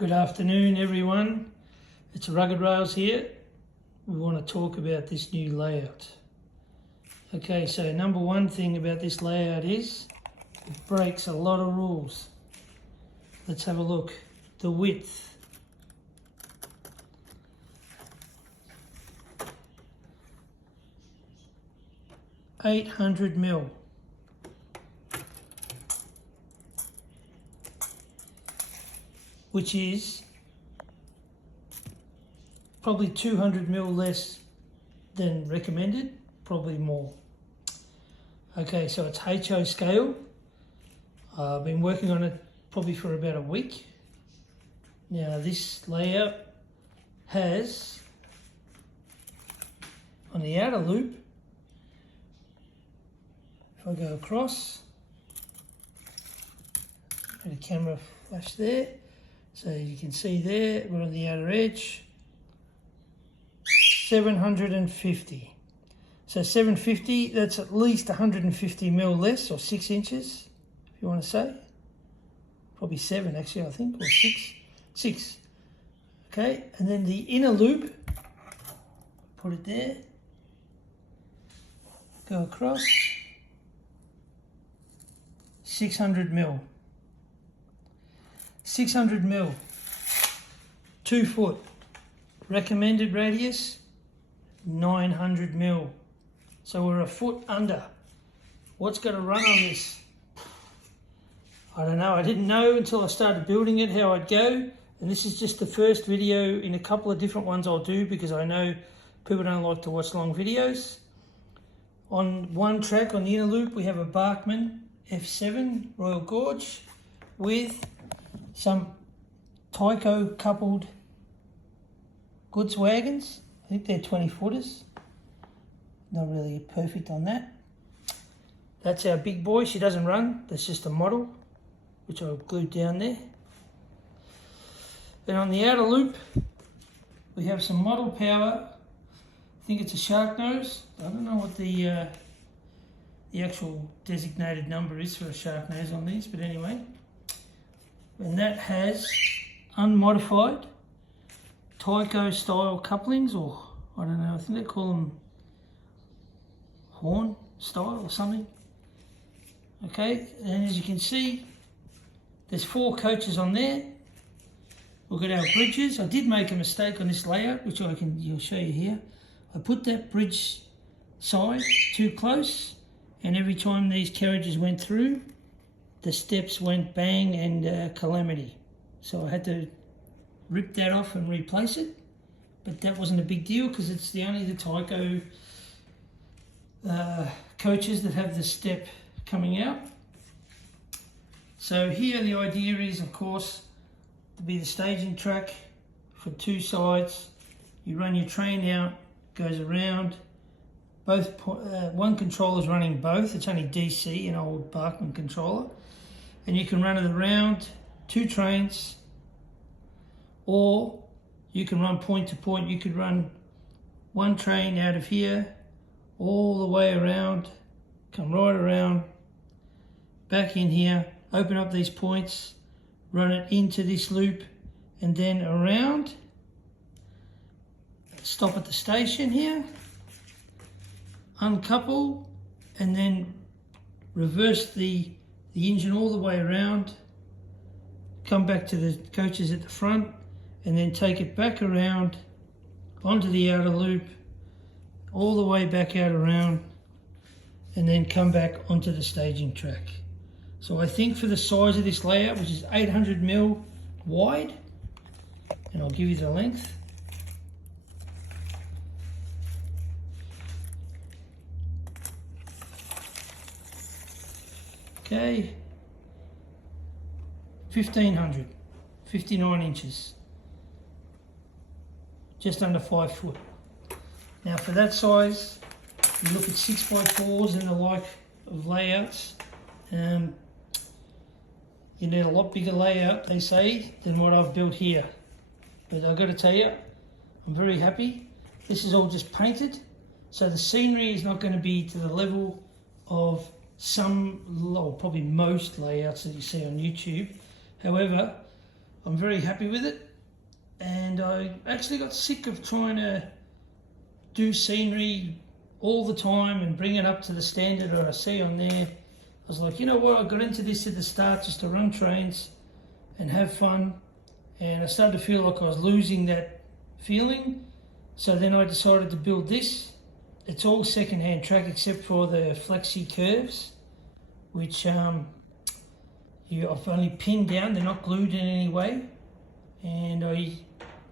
Good afternoon, everyone. It's Rugged Rails here. We want to talk about this new layout. Okay, so number one thing about this layout is it breaks a lot of rules. Let's have a look. The width. $800mm. Which is probably 200mm less than recommended, probably more. Okay, so it's HO scale. I've been working on it probably for about a week. Now this layout has, on the outer loop, if I go across, and the camera flash there, so you can see there, we're on the outer edge, 750. So 750, that's at least 150mm less, or 6 inches, if you want to say. Probably 7 actually, I think, or 6. 6. Okay, and then the inner loop, put it there, go across, 600mm. 600mm, 2 foot. Recommended radius, 900mm. So we're a foot under. What's going to run on this? I don't know. I didn't know until I started building it how I'd go. And this is just the first video in a couple of different ones I'll do, because I know people don't like to watch long videos. On one track on the inner loop, we have a Bachmann F7 Royal Gorge with some Tyco coupled goods wagons. I think they're 20 footers. Not really perfect on that. That's our big boy. She doesn't run. That's just a model, which I've glued down there. Then on the outer loop, we have some model power. I think it's a shark nose. I don't know what the actual designated number is for a shark nose on these, but anyway. And that has unmodified Tyco style couplings, or I don't know, I think they call them horn style or something. Okay, and as you can see, there's 4 coaches on there. We've got our bridges. I did make a mistake on this layout, which you'll show you here. I put that bridge side too close, and every time these carriages went through, the steps went bang and calamity. So I had to rip that off and replace it. But that wasn't a big deal, because it's only the Tyco coaches that have the step coming out. So here the idea is, of course, to be the staging track for 2 sides. You run your train out, goes around. One controller's running both. It's only DC, an old Bachmann controller. And you can run it around 2 trains, or you can run point to point. You could run 1 train out of here all the way around, come right around, back in here, open up these points, run it into this loop, and then around, stop at the station here, uncouple, and then reverse the engine all the way around, come back to the coaches at the front, and then take it back around onto the outer loop, all the way back out around, and then come back onto the staging track. So I think for the size of this layout, which is 800mm wide, and I'll give you the length. Okay, 1500, 59 inches, just under 5 foot. Now for that size, you look at 6x4s and the like of layouts, you need a lot bigger layout, they say, than what I've built here. But I've got to tell you, I'm very happy. This is all just painted, so the scenery is not going to be to the level of some, or probably most layouts that you see on YouTube. However, I'm very happy with it. And I actually got sick of trying to do scenery all the time and bring it up to the standard that I see on there. I was like, you know what, I got into this at the start just to run trains and have fun, and I started to feel like I was losing that feeling. So then I decided to build this. It's all second-hand track except for the flexi curves, which I've only pinned down, they're not glued in any way. And I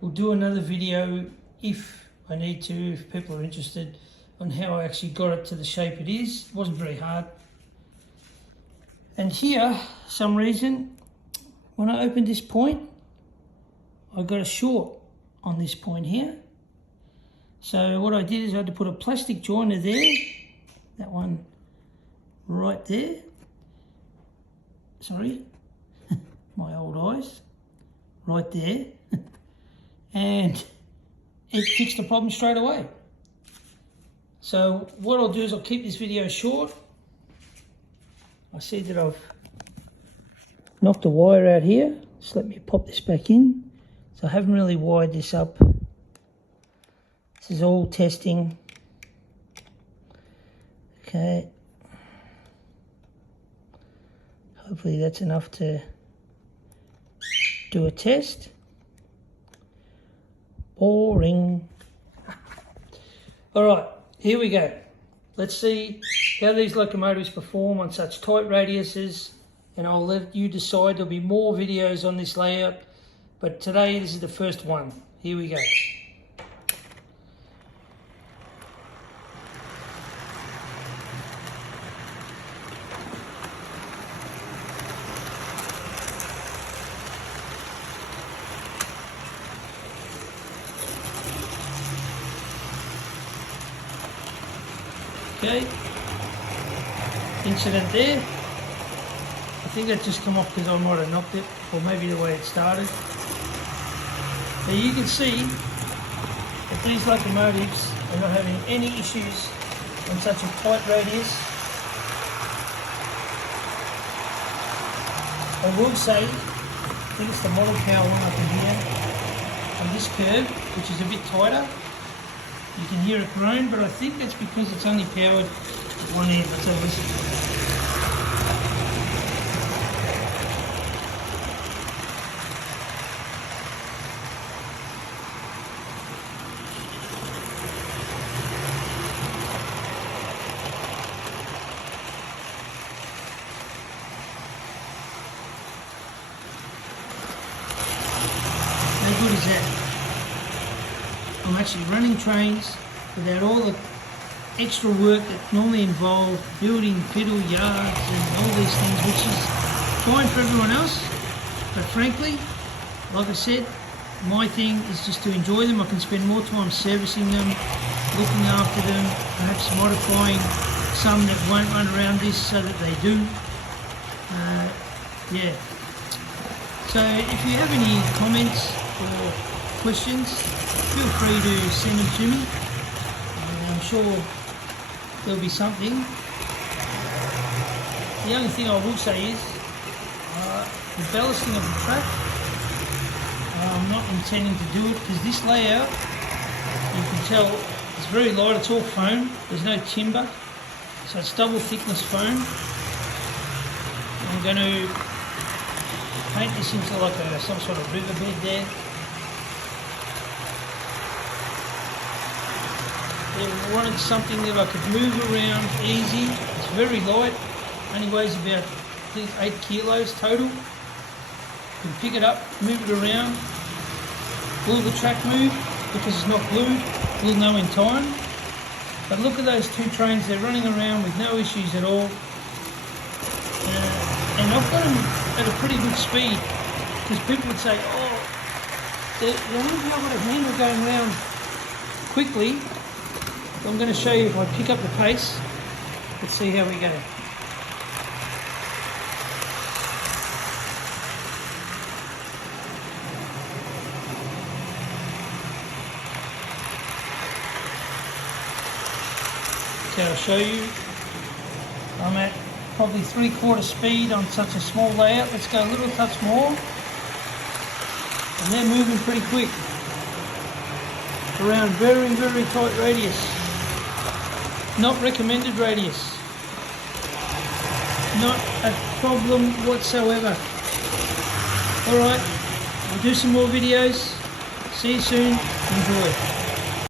will do another video if I need to, if people are interested, on how I actually got it to the shape it is. It wasn't very hard. And here, some reason, when I opened this point, I got a short on this point here. So what I did is I had to put a plastic joiner there, that one right there. Sorry, my old eyes, right there. And it fixed the problem straight away. So what I'll do is I'll keep this video short. I see that I've knocked a wire out here. Just let me pop this back in. So I haven't really wired this up. This is all testing. Okay. Hopefully that's enough to do a test. Boring. All right, here we go. Let's see how these locomotives perform on such tight radiuses, and I'll let you decide. There'll be more videos on this layout, but today this is the first one. Here we go. Okay, incident there. I think that just come off because I might have knocked it, or maybe the way it started. Now you can see that these locomotives are not having any issues on such a tight radius. I will say, I think it's the model power one up in here, on this curve, which is a bit tighter. You can hear it groan, but I think that's because it's only powered at one end. Let's have a listen. How good is that? I'm actually running trains without all the extra work that normally involve building fiddle yards and all these things, which is fine for everyone else. But frankly, like I said, my thing is just to enjoy them. I can spend more time servicing them, looking after them, perhaps modifying some that won't run around this so that they do. Yeah. So if you have any comments or questions, feel free to send them to me. I'm sure there'll be something. The only thing I will say is the ballasting of the track, I'm not intending to do it because this layout, you can tell, it's very light. It's all foam. There's no timber, so it's double thickness foam. I'm going to paint this into like some sort of riverbed there. I wanted something that I could move around easy. It's very light, only weighs about, I think, 8 kilos total. You can pick it up, move it around. Will the track move? Because it's not glued, we'll know in time. But look at those two trains, they're running around with no issues at all. And I've got them at a pretty good speed, because people would say, oh, they won't be able to handle going around quickly. I'm going to show you if I pick up the pace. Let's see how we go. So I'll show you. I'm at probably 3/4 speed on such a small layout. Let's go a little touch more. And they're moving pretty quick. Around very, very tight radius. Not recommended radius. Not a problem whatsoever. Alright, I'll do some more videos. See you soon. Enjoy.